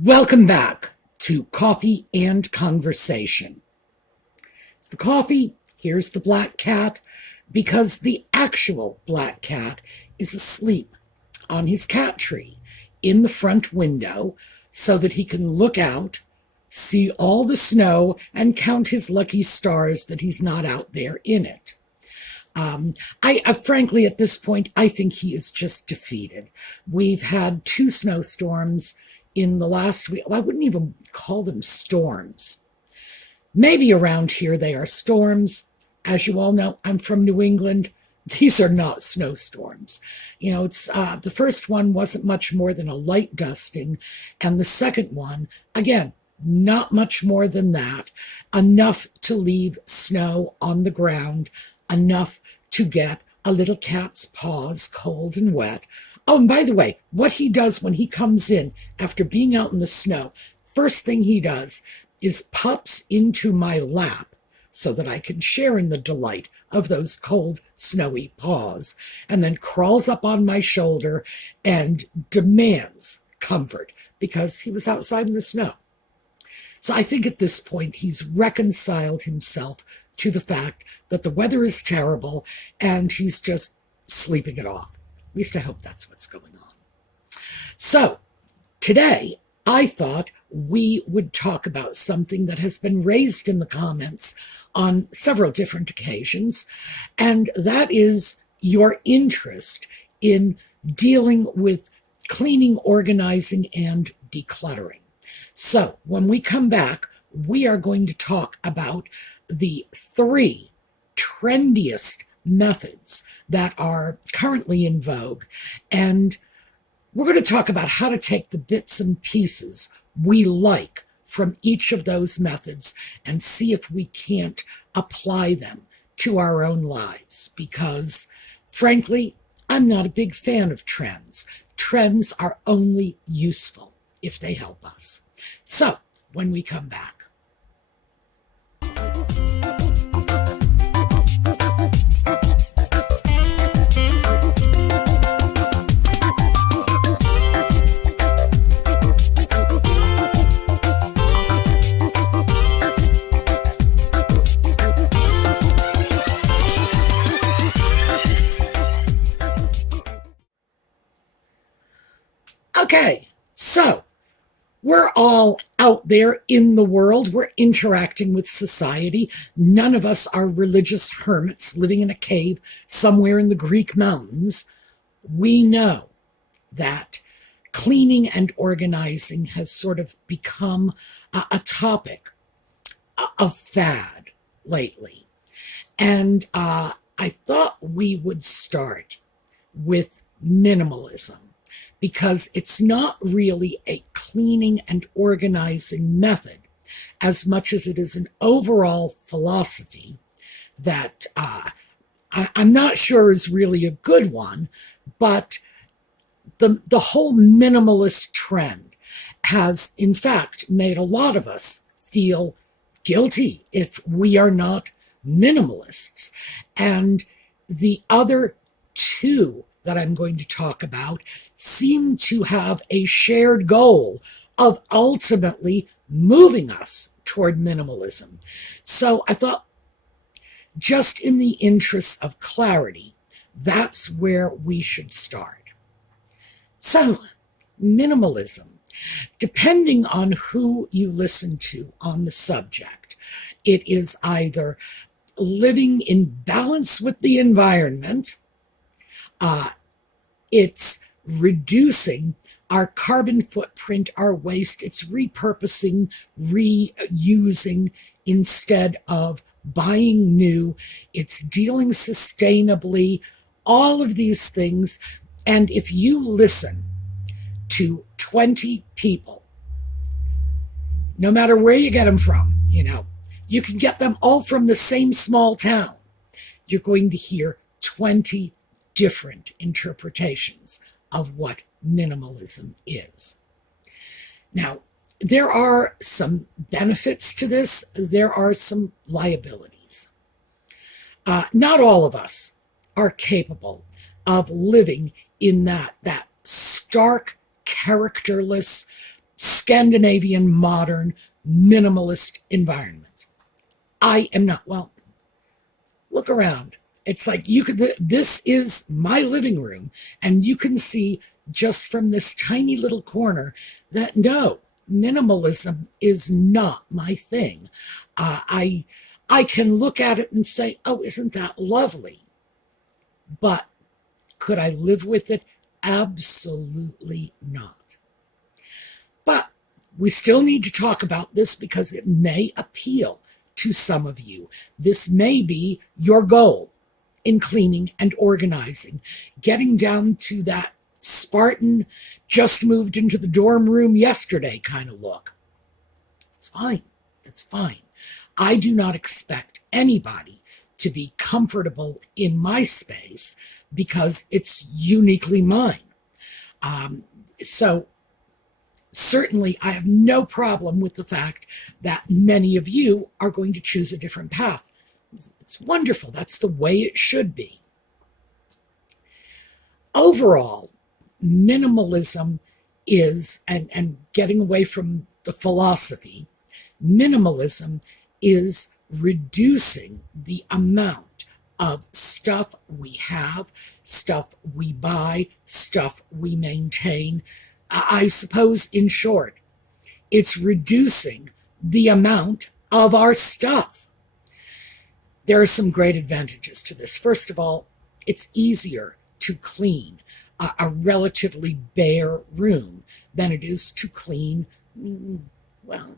Welcome back to Coffee and Conversation. It's the coffee, here's the black cat, because the actual black cat is asleep on his cat tree in the front window so that he can look out, see all the snow, and count his lucky stars that he's not out there in it. Frankly, at this point, I think he is just defeated. We've had 2 snowstorms in the last week. Well, I wouldn't even call them storms. Maybe around here they are storms. As you all know, I'm from New England. These are not snowstorms. It's the first one wasn't much more than a light dusting, and the second one, again, not much more than that. Enough to leave snow on the ground, enough to get a little cat's paws cold and wet. Oh, and by the way, what he does when he comes in after being out in the snow, first thing he does is pops into my lap so that I can share in the delight of those cold, snowy paws, and then crawls up on my shoulder and demands comfort because he was outside in the snow. So I think at this point he's reconciled himself to the fact that the weather is terrible and he's just sleeping it off. At least I hope that's what's going on. So today I thought we would talk about something that has been raised in the comments on several different occasions, and that is your interest in dealing with cleaning, organizing, and decluttering. So when we come back, we are going to talk about the 3 trendiest methods that are currently in vogue, and we're going to talk about how to take the bits and pieces we like from each of those methods and see if we can't apply them to our own lives, because frankly, I'm not a big fan of trends. Trends are only useful if they help us. So when we come back. Okay, so we're all out there in the world. We're interacting with society. None of us are religious hermits living in a cave somewhere in the Greek mountains. We know that cleaning and organizing has sort of become a topic of fad lately. And I thought we would start with minimalism, because it's not really a cleaning and organizing method as much as it is an overall philosophy that I'm not sure is really a good one, but the whole minimalist trend has in fact made a lot of us feel guilty if we are not minimalists. And the other 2 that I'm going to talk about seem to have a shared goal of ultimately moving us toward minimalism. So I thought, just in the interest of clarity, that's where we should start. So, minimalism, depending on who you listen to on the subject, it is either living in balance with the environment, it's reducing our carbon footprint, our waste, it's repurposing, reusing instead of buying new, it's dealing sustainably, all of these things. And if you listen to 20 people, no matter where you get them from, you can get them all from the same small town, you're going to hear 20 different interpretations of what minimalism is. Now, there are some benefits to this. There are some liabilities. Not all of us are capable of living in that stark, characterless, Scandinavian, modern, minimalist environment. I am not. Well, look around. It's like you could, this is my living room, and you can see just from this tiny little corner that no, minimalism is not my thing. I can look at it and say, oh, isn't that lovely? But could I live with it? Absolutely not. But we still need to talk about this because it may appeal to some of you. This may be your goal in cleaning and organizing, getting down to that Spartan, just moved into the dorm room yesterday kind of look. It's fine. It's fine. I do not expect anybody to be comfortable in my space because it's uniquely mine. So certainly I have no problem with the fact that many of you are going to choose a different path. It's wonderful. That's the way it should be. Overall, minimalism is, and getting away from the philosophy, minimalism is reducing the amount of stuff we have, stuff we buy, stuff we maintain. I suppose, in short, it's reducing the amount of our stuff. There are some great advantages to this. First of all, it's easier to clean a relatively bare room than it is to clean, well,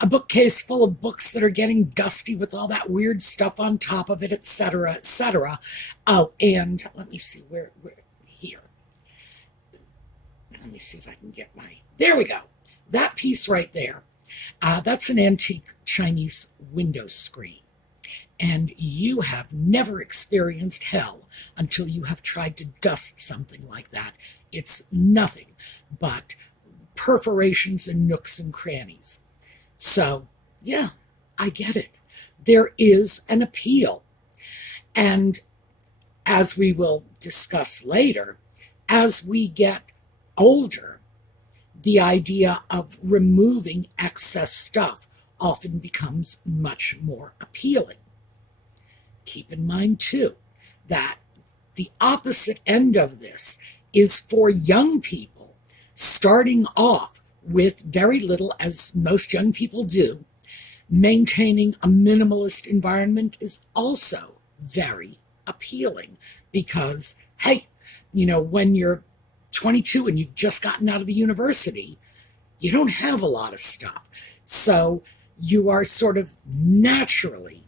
a bookcase full of books that are getting dusty with all that weird stuff on top of it, etc., etc. Oh, and let me see, where here. Let me see if I can get there we go. That piece right there, that's an antique Chinese window screen. And you have never experienced hell until you have tried to dust something like that. It's nothing but perforations and nooks and crannies. So, yeah, I get it. There is an appeal. And as we will discuss later, as we get older, the idea of removing excess stuff often becomes much more appealing. Keep in mind, too, that the opposite end of this is for young people starting off with very little, as most young people do. Maintaining a minimalist environment is also very appealing because, hey, when you're 22 and you've just gotten out of the university, you don't have a lot of stuff. So you are sort of naturally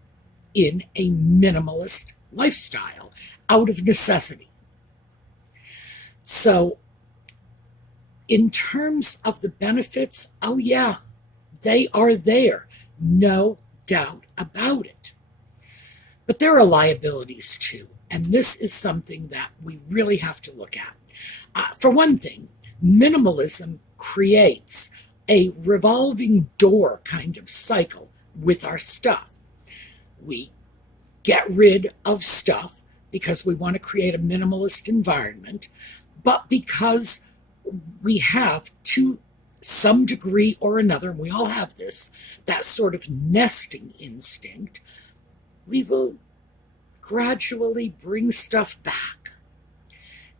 in a minimalist lifestyle out of necessity. So in terms of the benefits, oh yeah, they are there. No doubt about it. But there are liabilities too, and this is something that we really have to look at. For one thing, minimalism creates a revolving door kind of cycle with our stuff. We get rid of stuff because we want to create a minimalist environment, but because we have, to some degree or another, and we all have this, that sort of nesting instinct, we will gradually bring stuff back.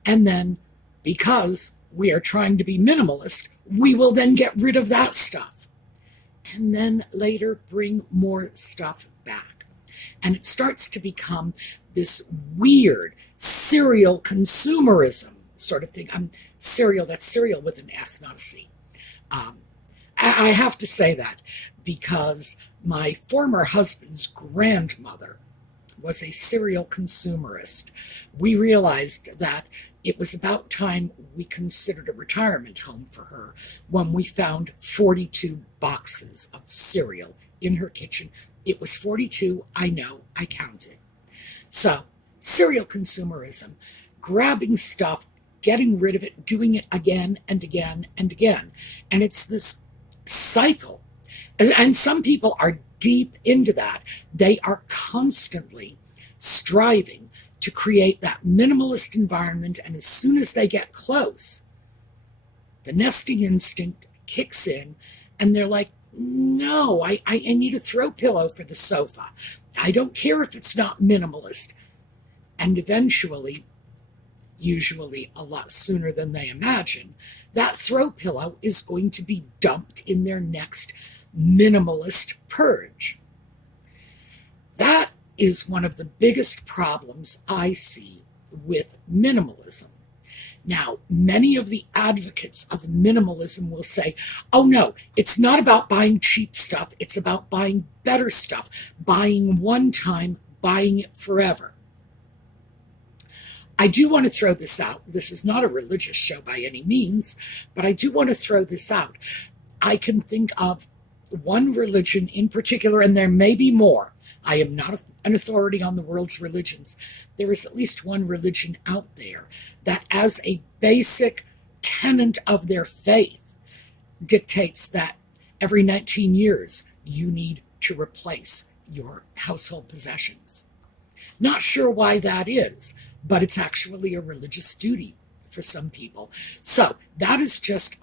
And then, because we are trying to be minimalist, we will then get rid of that stuff. And then later bring more stuff back. And it starts to become this weird serial consumerism sort of thing. Cereal, that's cereal with an S, not a C. I have to say that because my former husband's grandmother was a serial consumerist. We realized that it was about time we considered a retirement home for her when we found 42 boxes of cereal in her kitchen. It was 42, I know, I counted. So, serial consumerism, grabbing stuff, getting rid of it, doing it again and again and again. And it's this cycle. And some people are deep into that. They are constantly striving to create that minimalist environment, and as soon as they get close, the nesting instinct kicks in, and they're like, no, I need a throw pillow for the sofa. I don't care if it's not minimalist. And eventually, usually a lot sooner than they imagine, that throw pillow is going to be dumped in their next minimalist purge. That is one of the biggest problems I see with minimalism. Now, many of the advocates of minimalism will say, oh no, it's not about buying cheap stuff, it's about buying better stuff, buying one time, buying it forever. I do want to throw this out. This is not a religious show by any means, but I do want to throw this out. I can think of one religion in particular, and there may be more. I am not an authority on the world's religions. There is at least one religion out there that, as a basic tenet of their faith, dictates that every 19 years you need to replace your household possessions. Not sure why that is, but it's actually a religious duty for some people. So that is just,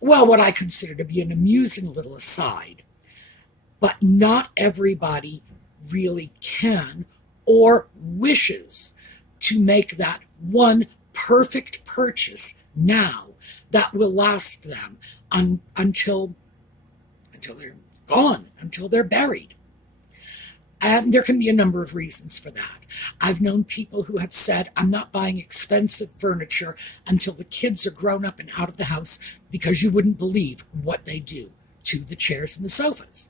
what I consider to be an amusing little aside. But not everybody really can or wishes to make that one perfect purchase now that will last them until they're gone, until they're buried. And there can be a number of reasons for that. I've known people who have said, I'm not buying expensive furniture until the kids are grown up and out of the house, because you wouldn't believe what they do to the chairs and the sofas.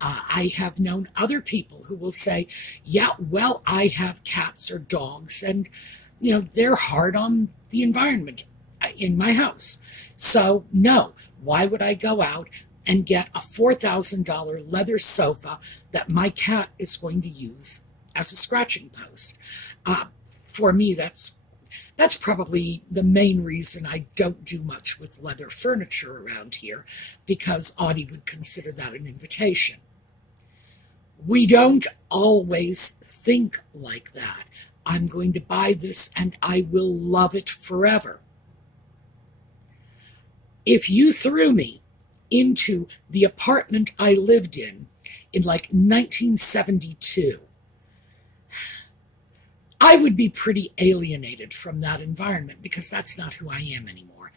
I have known other people who will say, yeah, well, I have cats or dogs, and they're hard on the environment in my house. So no, why would I go out and get a $4,000 leather sofa that my cat is going to use as a scratching post? For me, that's probably the main reason I don't do much with leather furniture around here, because Audie would consider that an invitation. We don't always think like that. I'm going to buy this and I will love it forever. If you threw me into the apartment I lived in like 1972, I would be pretty alienated from that environment, because that's not who I am anymore.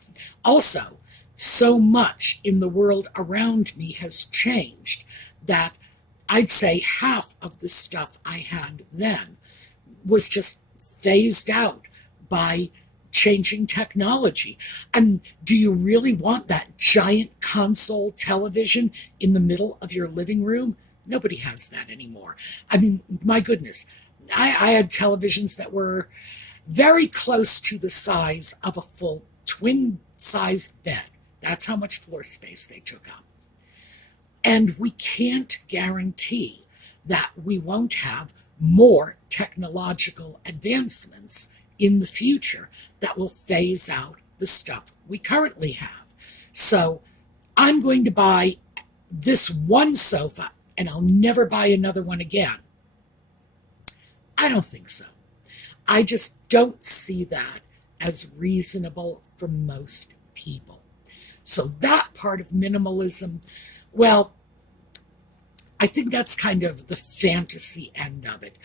Also, so much in the world around me has changed that I'd say half of the stuff I had then was just phased out by changing technology. And do you really want that giant console television in the middle of your living room? Nobody has that anymore. I mean, my goodness, I had televisions that were very close to the size of a full twin-sized bed. That's how much floor space they took up. And we can't guarantee that we won't have more technological advancements in the future that will phase out the stuff we currently have. So I'm going to buy this one sofa and I'll never buy another one again. I don't think so. I just don't see that as reasonable for most people. So that part of minimalism, well, I think that's kind of the fantasy end of it.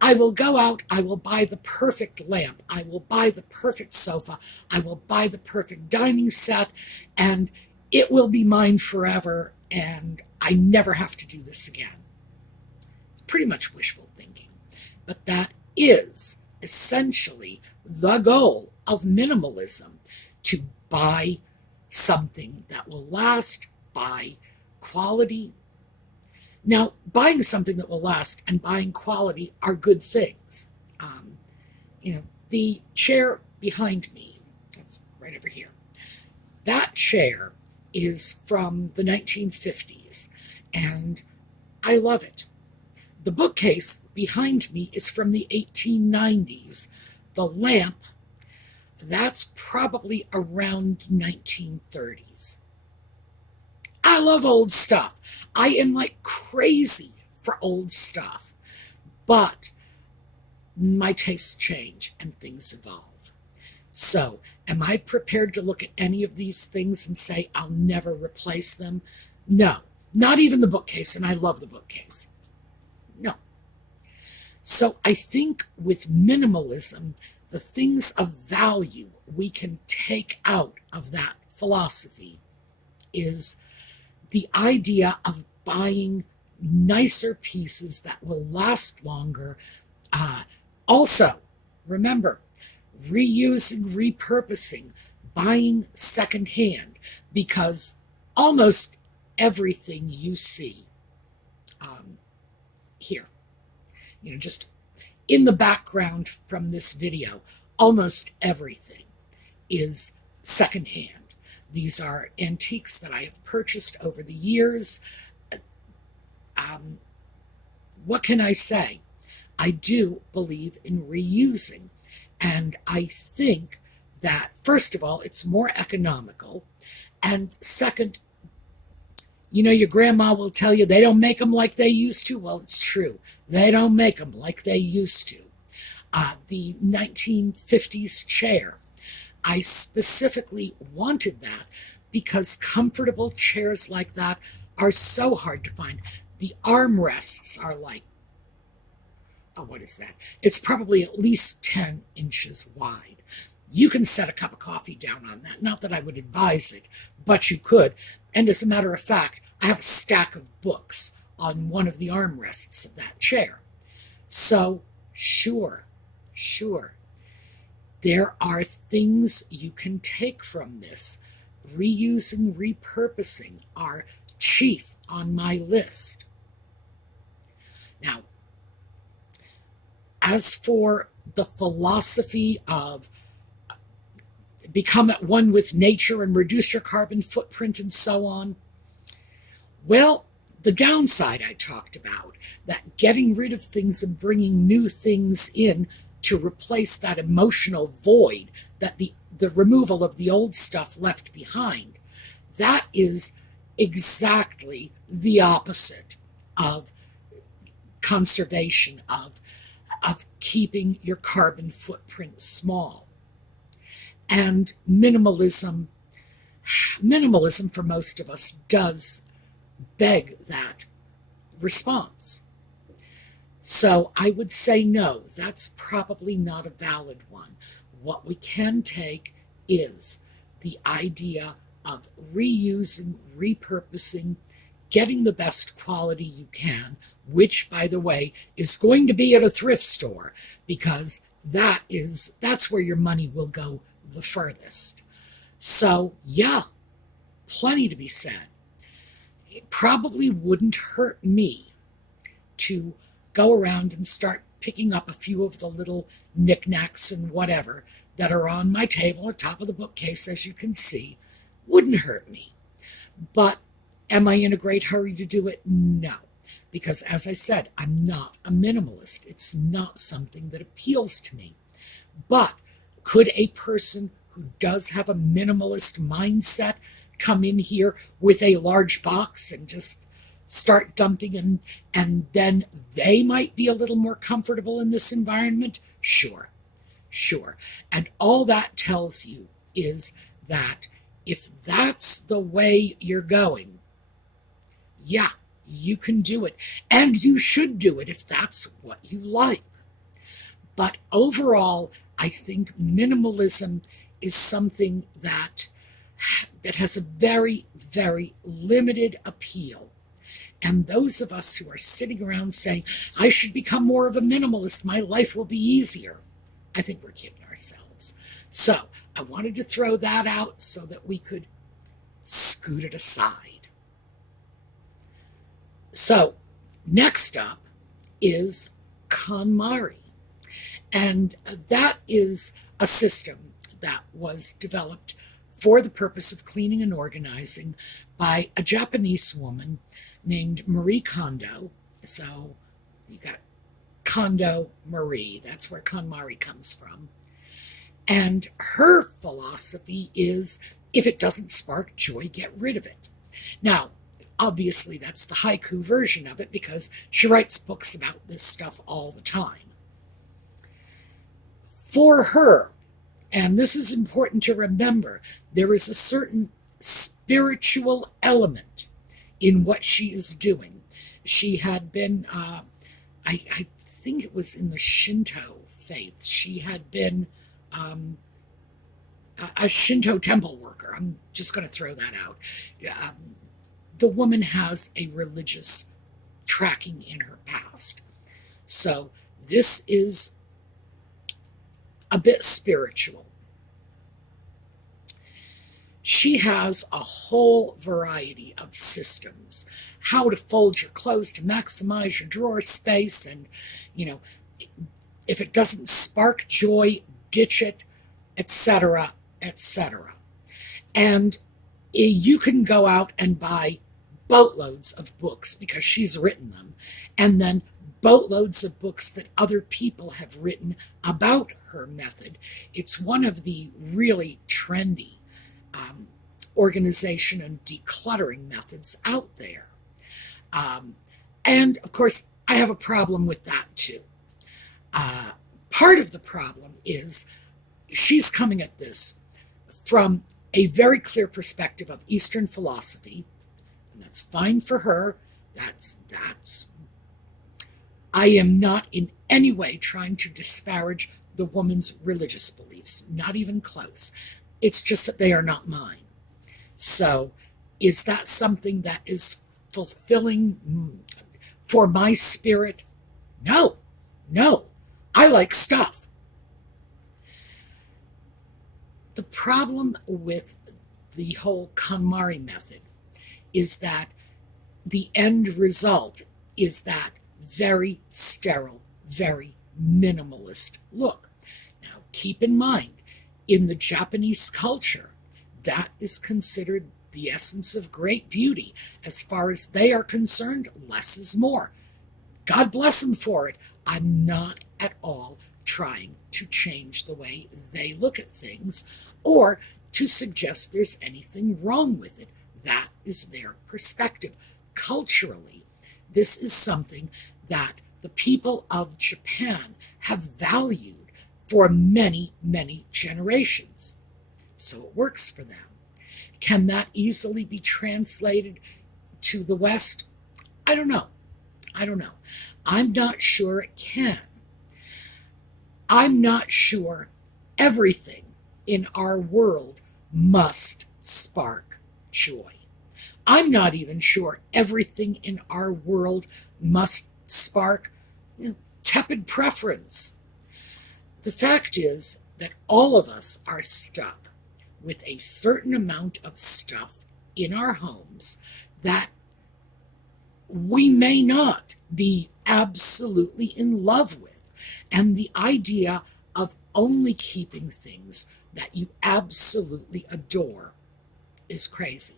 I will go out, I will buy the perfect lamp, I will buy the perfect sofa, I will buy the perfect dining set, and it will be mine forever, and I never have to do this again. It's pretty much wishful thinking. But that is essentially the goal of minimalism, to buy something that will last, buy quality. Now, buying something that will last and buying quality are good things. The chair behind me, that's right over here, that chair is from the 1950s, and I love it. The bookcase behind me is from the 1890s. The lamp, that's probably around 1930s. I love old stuff. I am like crazy for old stuff. But my tastes change and things evolve. So Am I prepared to look at any of these things and say I'll never replace them? No, not even the bookcase, and I love the bookcase. No. So I think with minimalism, the things of value we can take out of that philosophy is the idea of buying nicer pieces that will last longer. Also, remember, reusing, repurposing, buying secondhand, because almost everything you see here, just in the background from this video, almost everything is secondhand. These are antiques that I have purchased over the years. What can I say? I do believe in reusing. And I think that, first of all, it's more economical. And second, your grandma will tell you they don't make them like they used to. Well, it's true. They don't make them like they used to. The 1950s chair, I specifically wanted that because comfortable chairs like that are so hard to find. The armrests are like, what is that? It's probably at least 10 inches wide. You can set a cup of coffee down on that. Not that I would advise it, but you could. And as a matter of fact, I have a stack of books on one of the armrests of that chair. So, sure, there are things you can take from this. Reusing, repurposing are chief on my list. Now, as for the philosophy of become at one with nature and reduce your carbon footprint and so on, well, the downside I talked about, that getting rid of things and bringing new things in to replace that emotional void that the removal of the old stuff left behind, that is exactly the opposite of conservation, of keeping your carbon footprint small. And minimalism for most of us does beg that response. So I would say no, that's probably not a valid one. What we can take is the idea of reusing, repurposing, getting the best quality you can, which, by the way, is going to be at a thrift store, because that's where your money will go the furthest. So, yeah, plenty to be said. It probably wouldn't hurt me to go around and start picking up a few of the little knickknacks and whatever that are on my table on top of the bookcase, as you can see. Wouldn't hurt me. But am I in a great hurry to do it? No. Because, as I said, I'm not a minimalist. It's not something that appeals to me. But could a person who does have a minimalist mindset come in here with a large box and just start dumping, and then they might be a little more comfortable in this environment? Sure. And all that tells you is that if that's the way you're going, yeah, you can do it. And you should do it if that's what you like. But overall, I think minimalism is something that has a very, very limited appeal. And those of us who are sitting around saying, I should become more of a minimalist, my life will be easier, I think we're kidding ourselves. So I wanted to throw that out so that we could scoot it aside. So next up is KonMari. And that is a system that was developed for the purpose of cleaning and organizing by a Japanese woman named Marie Kondo. So you got Kondo Marie, that's where KonMari comes from. And her philosophy is, if it doesn't spark joy, get rid of it. Now, obviously that's the haiku version of it, because she writes books about this stuff all the time. For her, And this is important to remember. There is a certain spiritual element in what she is doing. She had been, I think it was in the Shinto faith, she had been a Shinto temple worker. I'm just going to throw that out. The woman has a religious tracking in her past. So this is a bit spiritual. She has a whole variety of systems. How to fold your clothes to maximize your drawer space, and, if it doesn't spark joy, ditch it, etc., etc. And you can go out and buy boatloads of books because she's written them, and then boatloads of books that other people have written about her method. It's one of the really trendy organization and decluttering methods out there. And of course, I have a problem with that too. Part of the problem is she's coming at this from a very clear perspective of Eastern philosophy, and that's fine for her. I am not in any way trying to disparage the woman's religious beliefs, not even close. It's just that they are not mine. So, is that something that is fulfilling for my spirit? No. I like stuff. The problem with the whole KonMari method is that the end result is that very sterile, very minimalist look. Now, keep in mind, in the Japanese culture, that is considered the essence of great beauty. As far as they are concerned, less is more. God bless them for it. I'm not at all trying to change the way they look at things or to suggest there's anything wrong with it. That is their perspective. Culturally, this is something that the people of Japan have valued for many, many generations. So it works for them. Can that easily be translated to the West? I don't know. I'm not sure it can. I'm not sure everything in our world must spark joy. I'm not even sure everything in our world must spark tepid preference. The fact is that all of us are stuck with a certain amount of stuff in our homes that we may not be absolutely in love with. And the idea of only keeping things that you absolutely adore is crazy.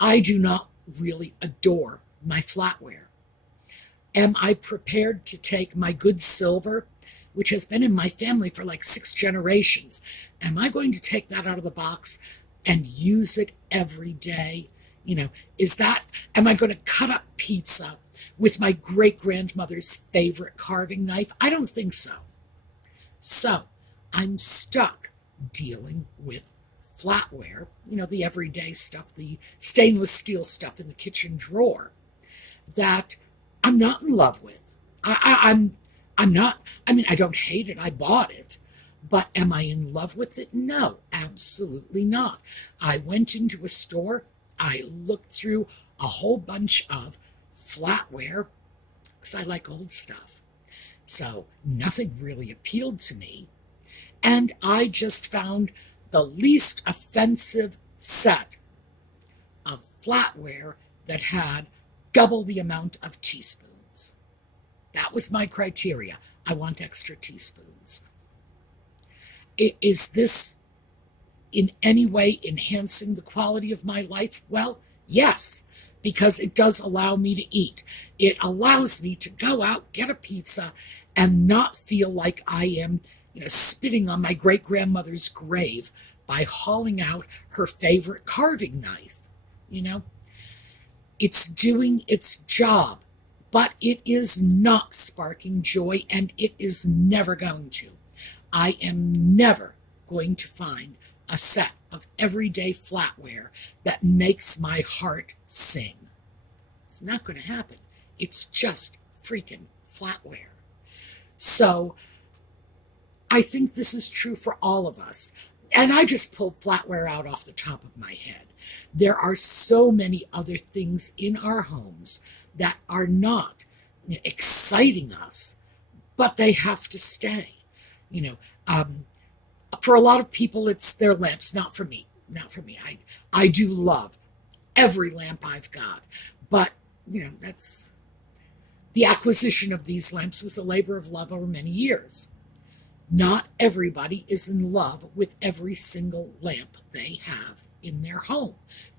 I do not really adore my flatware. Am I prepared to take my good silver, which has been in my family for like 6 generations, am I going to take that out of the box and use it every day? Am I going to cut up pizza with my great-grandmother's favorite carving knife? I don't think so. So, I'm stuck dealing with flatware, the everyday stuff, the stainless steel stuff in the kitchen drawer that I'm not in love with. I'm not, I don't hate it, I bought it, but am I in love with it? No, absolutely not. I went into a store, I looked through a whole bunch of flatware, because I like old stuff. So nothing really appealed to me, and I just found the least offensive set of flatware that had double the amount of teaspoons. That was my criteria. I want extra teaspoons. Is this in any way enhancing the quality of my life? Well, yes, because it does allow me to eat. It allows me to go out, get a pizza, and not feel like I am, spitting on my great-grandmother's grave by hauling out her favorite carving knife. It's doing its job, but it is not sparking joy, and it is never going to. I am never going to find a set of everyday flatware that makes my heart sing. It's not going to happen. It's just freaking flatware. So I think this is true for all of us. And I just pulled flatware out off the top of my head. There are so many other things in our homes that are not exciting us, but they have to stay. For a lot of people, it's their lamps. Not for me. Not for me. I do love every lamp I've got, but that's the acquisition of these lamps was a labor of love over many years. Not everybody is in love with every single lamp they have in their home.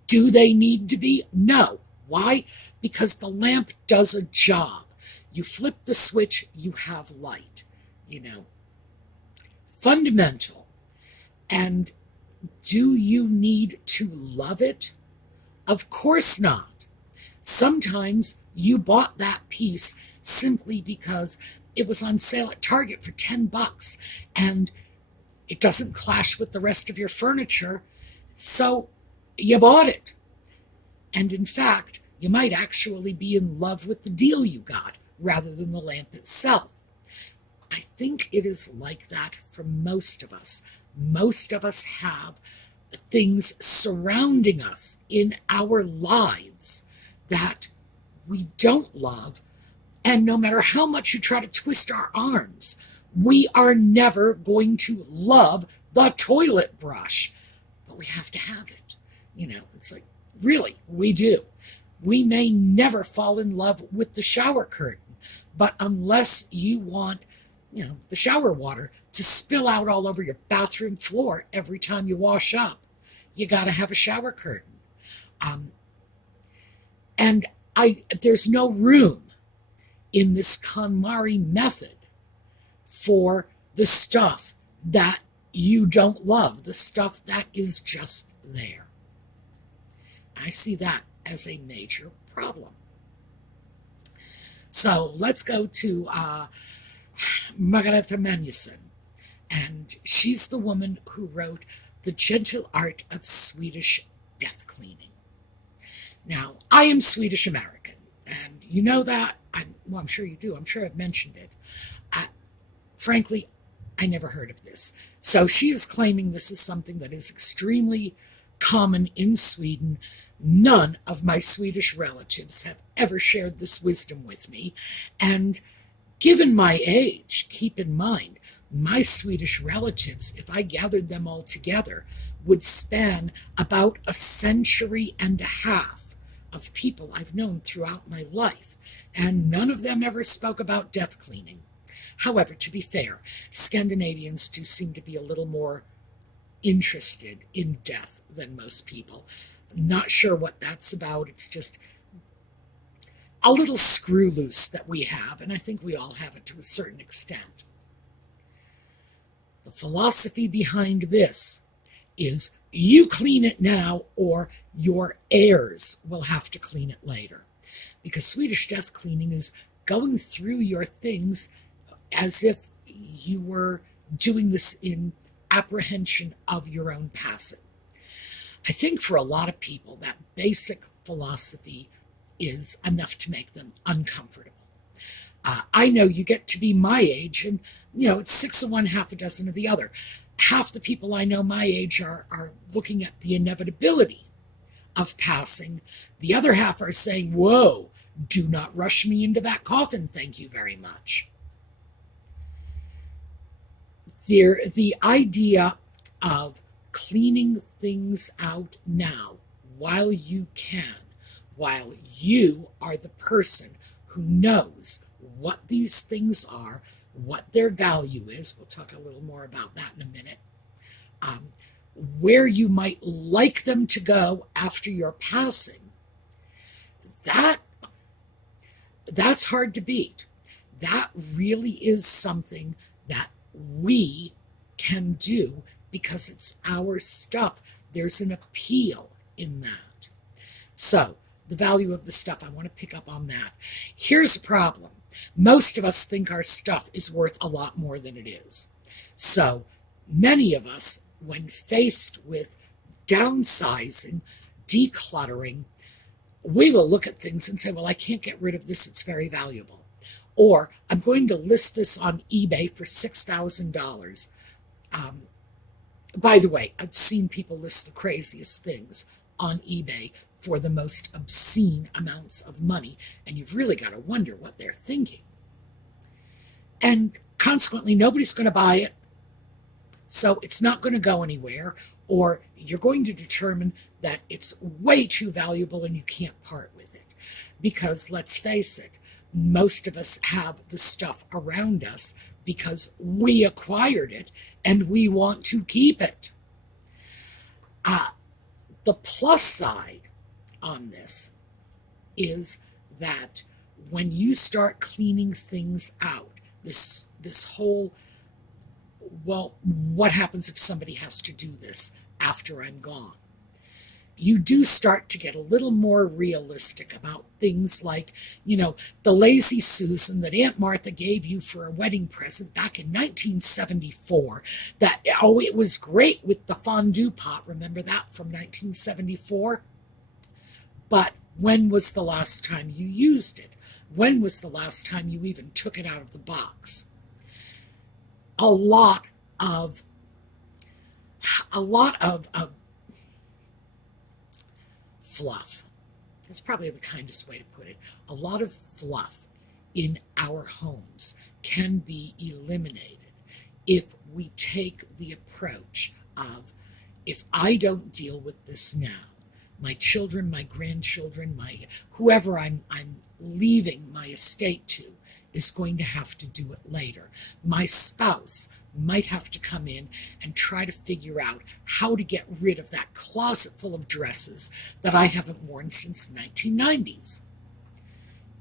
Do they need to be? No. Why? Because the lamp does a job. You flip the switch, you have light. Fundamental. And do you need to love it? Of course not. Sometimes you bought that piece simply because it was on sale at Target for $10 and it doesn't clash with the rest of your furniture, so you bought it. And in fact, you might actually be in love with the deal you got rather than the lamp itself. I think it is like that for most of us. Most of us have things surrounding us in our lives that we don't love. And no matter how much you try to twist our arms, we are never going to love the toilet brush. But we have to have it. It's like, really, we do. We may never fall in love with the shower curtain, but unless you want, the shower water to spill out all over your bathroom floor every time you wash up, you got to have a shower curtain. And there's no room in this KonMari method for the stuff that you don't love, the stuff that is just there. I see that as a major problem. So let's go to Margareta Magnusson. And she's the woman who wrote The Gentle Art of Swedish Death Cleaning. Now, I am Swedish American, and you know that. I'm sure you do. I'm sure I've mentioned it. Frankly, I never heard of this. So she is claiming this is something that is extremely common in Sweden. None of my Swedish relatives have ever shared this wisdom with me. And given my age, keep in mind, my Swedish relatives, if I gathered them all together, would span about 1.5 centuries of people I've known throughout my life. And none of them ever spoke about death cleaning. However, to be fair, Scandinavians do seem to be a little more interested in death than most people. Not sure what that's about. It's just a little screw loose that we have, and I think we all have it to a certain extent. The philosophy behind this is you clean it now or your heirs will have to clean it later. Because Swedish death cleaning is going through your things as if you were doing this in apprehension of your own passing. I think for a lot of people, that basic philosophy is enough to make them uncomfortable. I know you get to be my age, and it's 6 of one, half a dozen of the other. Half the people I know my age are looking at the inevitability of passing. The other half are saying, whoa, do not rush me into that coffin, thank you very much. The idea of cleaning things out now while you can, while you are the person who knows what these things are, what their value is. We'll talk a little more about that in a minute. Where you might like them to go after your passing. That's hard to beat. That really is something that we can do because it's our stuff. There's an appeal in that. So, the value of the stuff, I want to pick up on that. Here's a problem. Most of us think our stuff is worth a lot more than it is. So, Many of us, when faced with downsizing, decluttering, we will look at things and say, well, I can't get rid of this, it's very valuable. Or I'm going to list this on eBay for $6,000. By the way, I've seen people list the craziest things on eBay for the most obscene amounts of money, and you've really got to wonder what they're thinking. And consequently, nobody's going to buy it, so it's not going to go anywhere, or you're going to determine that it's way too valuable and you can't part with it. Because let's face it, most of us have the stuff around us because we acquired it and we want to keep it. The plus side on this is that when you start cleaning things out, this whole, well, what happens if somebody has to do this after I'm gone? You do start to get a little more realistic about things like, the Lazy Susan that Aunt Martha gave you for a wedding present back in 1974. It was great with the fondue pot. Remember that from 1974? But when was the last time you used it? When was the last time you even took it out of the box? A lot of fluff. That's probably the kindest way to put it. A lot of fluff in our homes can be eliminated if we take the approach of, if I don't deal with this now, my children, my grandchildren, whoever I'm leaving my estate to is going to have to do it later. My spouse might have to come in and try to figure out how to get rid of that closet full of dresses that I haven't worn since the 1990s.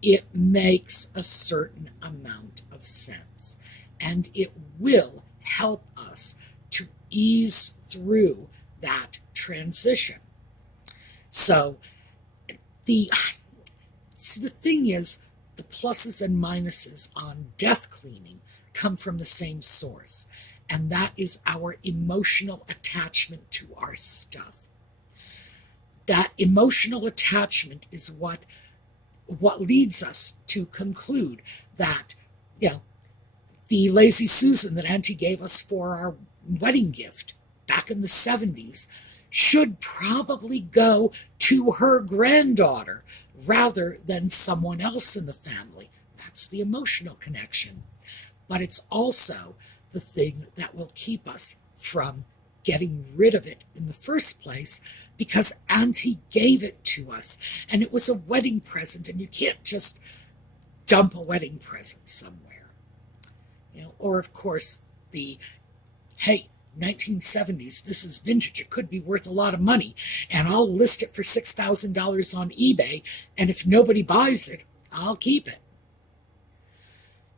It makes a certain amount of sense, and it will help us to ease through that transition. So the thing is, the pluses and minuses on death cleaning come from the same source, and that is our emotional attachment to our stuff. That emotional attachment is what leads us to conclude that, the Lazy Susan that Auntie gave us for our wedding gift back in the 70s should probably go to her granddaughter rather than someone else in the family. That's the emotional connection. But it's also the thing that will keep us from getting rid of it in the first place, because Auntie gave it to us and it was a wedding present, and you can't just dump a wedding present somewhere. Or of course hey, 1970s, this is vintage, it could be worth a lot of money, and I'll list it for $6,000 on eBay, and if nobody buys it, I'll keep it.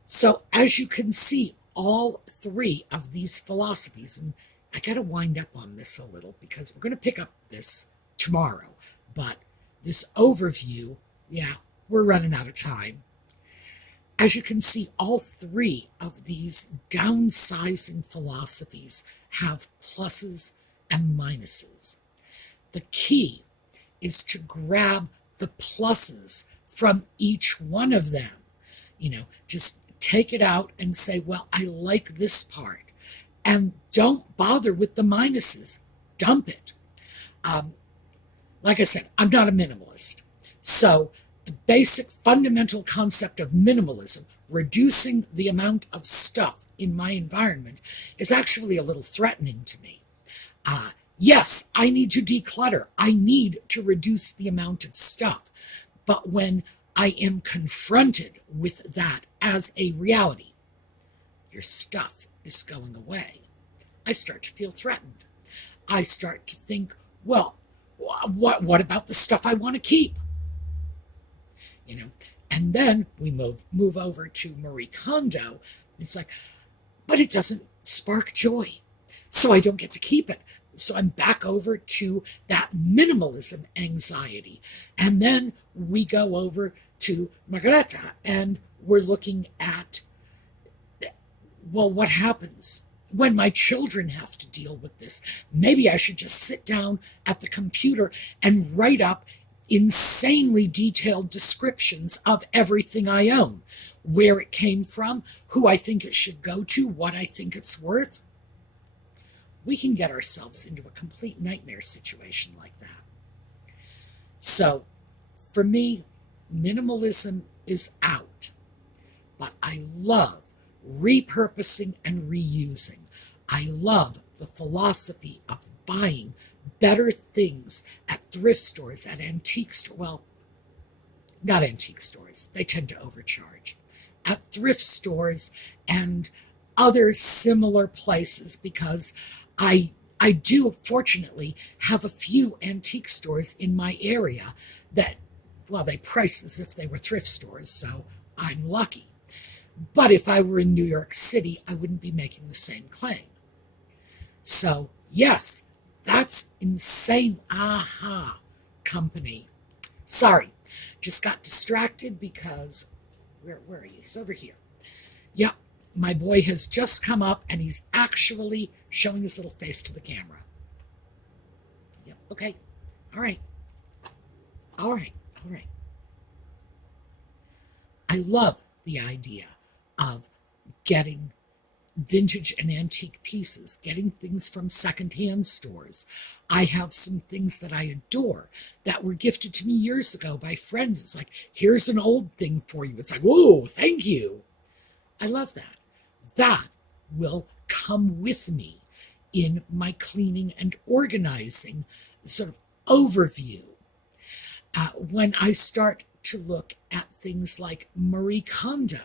So as you can see, all three of these philosophies, and I got to wind up on this a little because we're going to pick up this tomorrow, but this overview, we're running out of time. As you can see, all three of these downsizing philosophies have pluses and minuses. The key is to grab the pluses from each one of them. Just take it out and say, well, I like this part. And don't bother with the minuses. Dump it. Like I said, I'm not a minimalist. So the basic fundamental concept of minimalism, reducing the amount of stuff in my environment, is actually a little threatening to me. Yes, I need to declutter. I need to reduce the amount of stuff. But when I am confronted with that as a reality, your stuff is going away, I start to feel threatened. I start to think, well, what about the stuff I want to keep? And then we move over to Marie Kondo. It's like, but it doesn't spark joy, so I don't get to keep it. So I'm back over to that minimalism anxiety. And then we go over to Margareta, and we're looking at, well, what happens when my children have to deal with this, maybe I should just sit down at the computer and write up insanely detailed descriptions of everything I own, where it came from, who I think it should go to, what I think it's worth. We can get ourselves into a complete nightmare situation like that. So, for me, minimalism is out, but I love repurposing and reusing. I love the philosophy of buying better things at thrift stores, at antique stores. Well, not antique stores. They tend to overcharge. At thrift stores and other similar places, because I do, fortunately, have a few antique stores in my area that, well, they price as if they were thrift stores, so I'm lucky. But if I were in New York City, I wouldn't be making the same claim. So, yes, that's insane. Aha, company. Sorry, just got distracted because, where are you? He's over here. Yep, my boy has just come up and he's actually showing his little face to the camera. Yep, okay, all right. I love the idea of getting vintage and antique pieces, getting things from secondhand stores. I have some things that I adore that were gifted to me years ago by friends. It's like, here's an old thing for you. It's like, whoa, thank you. I love that. That will come with me in my cleaning and organizing sort of overview. When I start to look at things like Marie Kondo,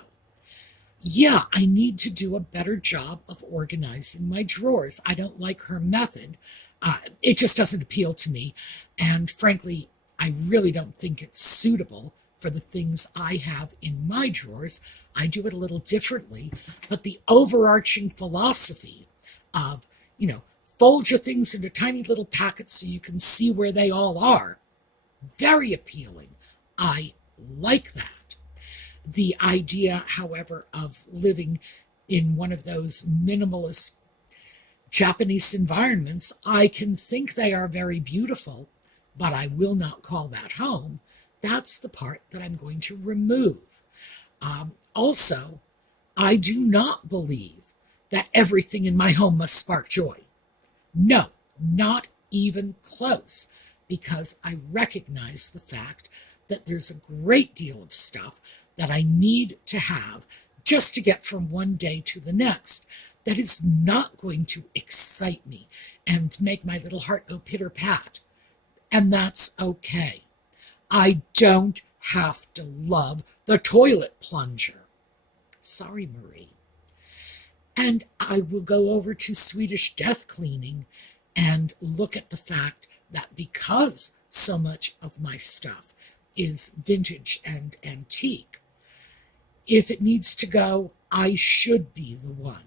yeah, I need to do a better job of organizing my drawers. I don't like her method. It just doesn't appeal to me. And frankly, I really don't think it's suitable for the things I have in my drawers. I do it a little differently. But the overarching philosophy of, fold your things into tiny little packets so you can see where they all are, very appealing. I like that. The idea, however, of living in one of those minimalist Japanese environments, I can think they are very beautiful, but I will not call that home. That's the part that I'm going to remove. Also, I do not believe that everything in my home must spark joy. No, not even close, because I recognize the fact that there's a great deal of stuff that I need to have just to get from one day to the next that is not going to excite me and make my little heart go pitter-pat. And that's okay. I don't have to love the toilet plunger. Sorry, Marie. And I will go over to Swedish death cleaning and look at the fact that because so much of my stuff is vintage and antique, if it needs to go, I should be the one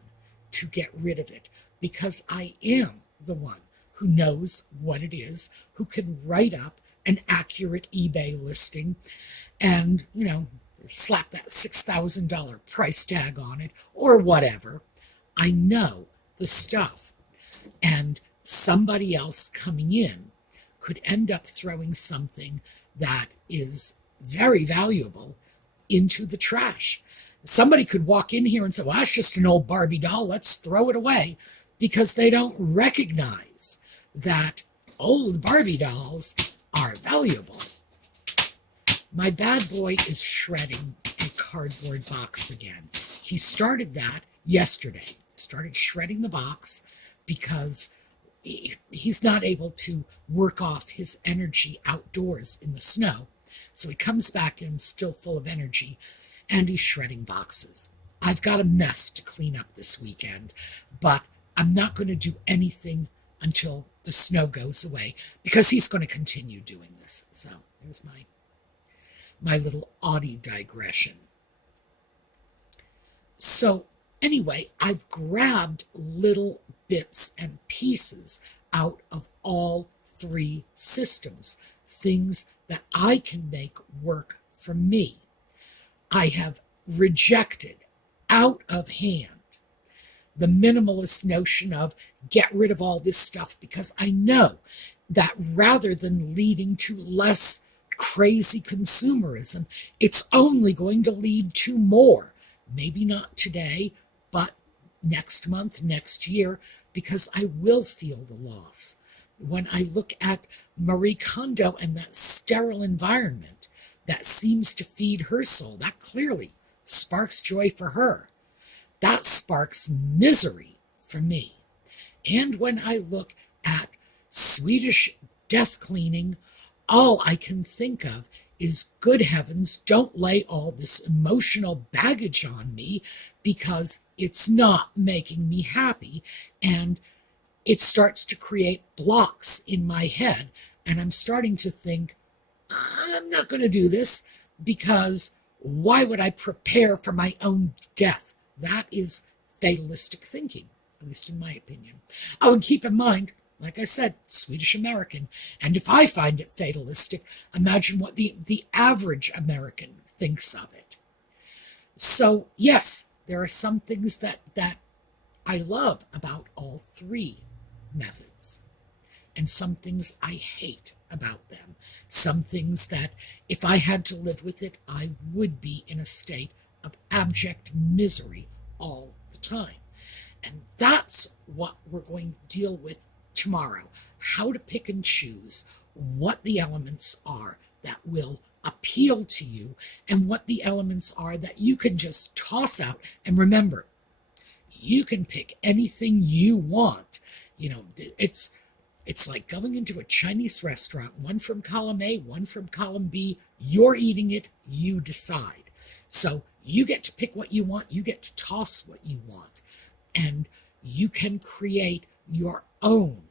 to get rid of it, because I am the one who knows what it is, who can write up an accurate eBay listing and, slap that $6,000 price tag on it or whatever. I know the stuff, and somebody else coming in could end up throwing something that is very valuable into the trash. Somebody could walk in here and say, well, that's just an old Barbie doll, let's throw it away, because they don't recognize that old Barbie dolls are valuable. My bad boy is shredding a cardboard box again. He started that yesterday. Started shredding the box because he's not able to work off his energy outdoors in the snow. So he comes back in still full of energy, and he's shredding boxes. I've got a mess to clean up this weekend, but I'm not going to do anything until the snow goes away, because he's going to continue doing this. So there's my little Audie digression. So anyway, I've grabbed little bits and pieces out of all three systems, things that I can make work for me. I have rejected out of hand the minimalist notion of get rid of all this stuff, because I know that rather than leading to less crazy consumerism, it's only going to lead to more. Maybe not today, but next month, next year, because I will feel the loss. When I look at Marie Kondo and that sterile environment that seems to feed her soul, that clearly sparks joy for her. That sparks misery for me. And when I look at Swedish death cleaning, all I can think of is, good heavens, don't lay all this emotional baggage on me, because it's not making me happy, and it starts to create blocks in my head, and I'm starting to think, I'm not going to do this, because why would I prepare for my own death? That is fatalistic thinking, at least in my opinion. Oh, and keep in mind, like I said, Swedish American. And if I find it fatalistic, imagine what the average American thinks of it. So yes, there are some things that I love about all three methods, and some things I hate about them. Some things that if I had to live with it, I would be in a state of abject misery all the time. And that's what we're going to deal with tomorrow. How to pick and choose what the elements are that will appeal to you, and what the elements are that you can just toss out. And remember, you can pick anything you want. You know, it's like going into a Chinese restaurant, one from column A, one from column B. You're eating it, you decide. So you get to pick what you want, you get to toss what you want, and you can create your own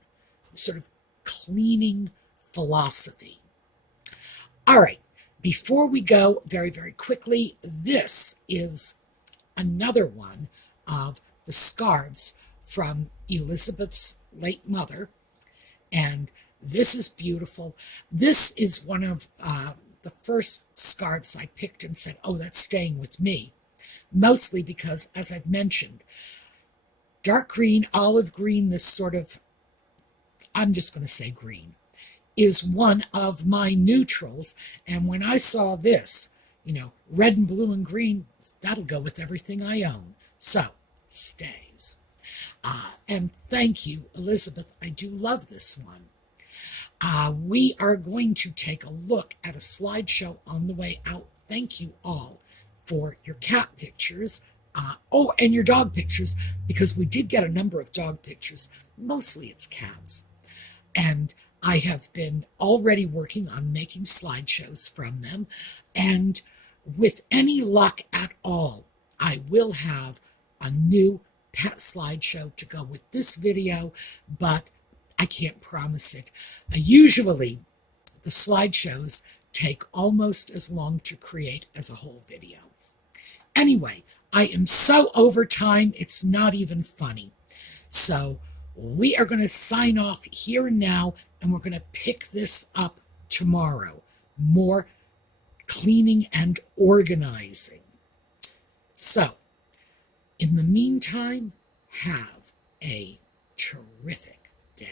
sort of cleaning philosophy. All right, before we go, very, very quickly, this is another one of the scarves from Elizabeth's late mother, and this is beautiful. This is one of the first scarves I picked and said, oh, that's staying with me, mostly because, as I've mentioned, dark green, olive green, this sort of, I'm just going to say green, is one of my neutrals. And when I saw this, you know, red and blue and green, that'll go with everything I own. So, stays. And thank you, Elizabeth. I do love this one. We are going to take a look at a slideshow on the way out. Thank you all for your cat pictures. Oh, and your dog pictures, because we did get a number of dog pictures. Mostly it's cats. And I have been already working on making slideshows from them. And with any luck at all, I will have a new pet slideshow to go with this video, but I can't promise it. Usually, the slideshows take almost as long to create as a whole video. Anyway, I am so over time, it's not even funny. So we are going to sign off here and now, and we're going to pick this up tomorrow. More cleaning and organizing. So, in the meantime, have a terrific day.